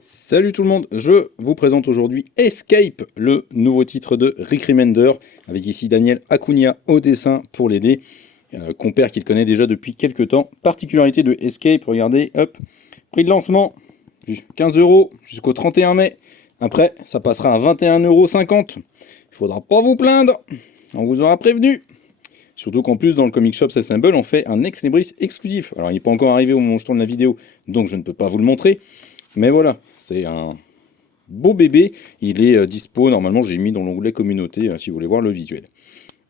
Salut tout le monde, je vous présente aujourd'hui Escape, le nouveau titre de Rick Remender, avec ici Daniel Acuna au dessin pour l'aider, compère qu'il connaît déjà depuis quelques temps. Particularité de Escape, regardez, hop, prix de lancement, 15 € jusqu'au 31 mai. Après, ça passera à 21,50 €. Il faudra pas vous plaindre, on vous aura prévenu. Surtout qu'en plus, dans le Comic Shop Assemble, on fait un ex libris exclusif. Alors, il n'est pas encore arrivé au moment où je tourne la vidéo, donc je ne peux pas vous le montrer. Mais voilà, c'est un beau bébé. Il est dispo, normalement, j'ai mis dans l'onglet communauté, si vous voulez voir le visuel.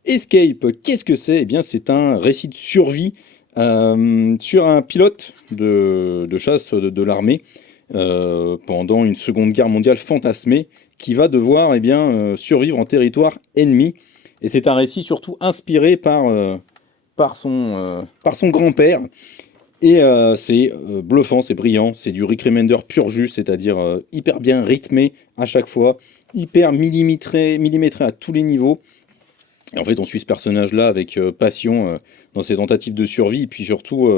Escape, qu'est-ce que c'est? Eh bien, c'est un récit de survie sur un pilote de chasse de l'armée pendant une seconde guerre mondiale fantasmée qui va devoir survivre en territoire ennemi. Et c'est un récit surtout inspiré par son grand-père. Et c'est bluffant, c'est brillant, c'est du Rick Remender pur jus, c'est-à-dire hyper bien rythmé à chaque fois, hyper millimétré à tous les niveaux. Et en fait, on suit ce personnage-là avec passion dans ses tentatives de survie, et puis surtout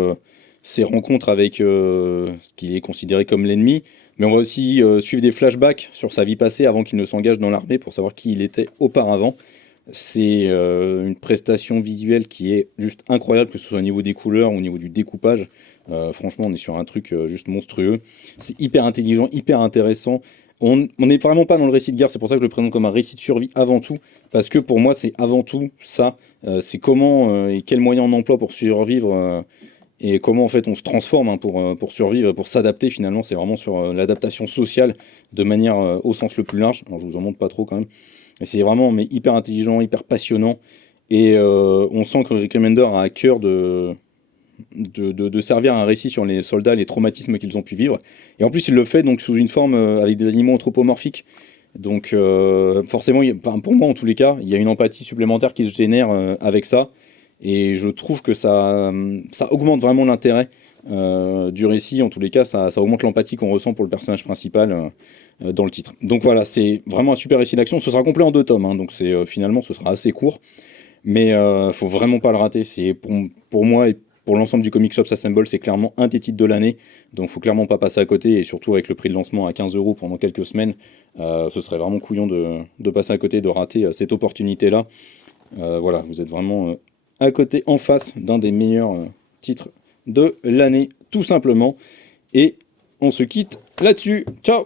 ses rencontres avec ce qui est considéré comme l'ennemi. Mais on va aussi suivre des flashbacks sur sa vie passée avant qu'il ne s'engage dans l'armée pour savoir qui il était auparavant. C'est une prestation visuelle qui est juste incroyable, que ce soit au niveau des couleurs ou au niveau du découpage. Franchement, on est sur un truc juste monstrueux. C'est hyper intelligent, hyper intéressant. On n'est vraiment pas dans le récit de guerre, c'est pour ça que je le présente comme un récit de survie avant tout. Parce que pour moi, c'est avant tout ça. C'est comment et quels moyens on emploie pour survivre et comment en fait on se transforme pour survivre, pour s'adapter finalement. C'est vraiment sur l'adaptation sociale de manière au sens le plus large. Alors je vous en montre pas trop quand même. Et c'est vraiment hyper intelligent, hyper passionnant. Et on sent que Rick Remender a à cœur de servir un récit sur les soldats, les traumatismes qu'ils ont pu vivre. Et en plus, il le fait donc sous une forme avec des animaux anthropomorphiques. Donc forcément, pour moi en tous les cas, il y a une empathie supplémentaire qui se génère avec ça. Et je trouve que ça augmente vraiment l'intérêt du récit. En tous les cas, ça augmente l'empathie qu'on ressent pour le personnage principal dans le titre. Donc voilà, c'est vraiment un super récit d'action. Ce sera complet en 2 tomes, hein, donc finalement ce sera assez court. Mais faut vraiment pas le rater. C'est pour moi et pour l'ensemble du Comic Shop Assemble, c'est clairement un des titres de l'année. Donc faut clairement pas passer à côté. Et surtout avec le prix de lancement à 15 € pendant quelques semaines, ce serait vraiment couillon de passer à côté, de rater cette opportunité-là. Voilà, vous êtes vraiment à côté, en face d'un des meilleurs titres de l'année, tout simplement. Et on se quitte là-dessus. Ciao!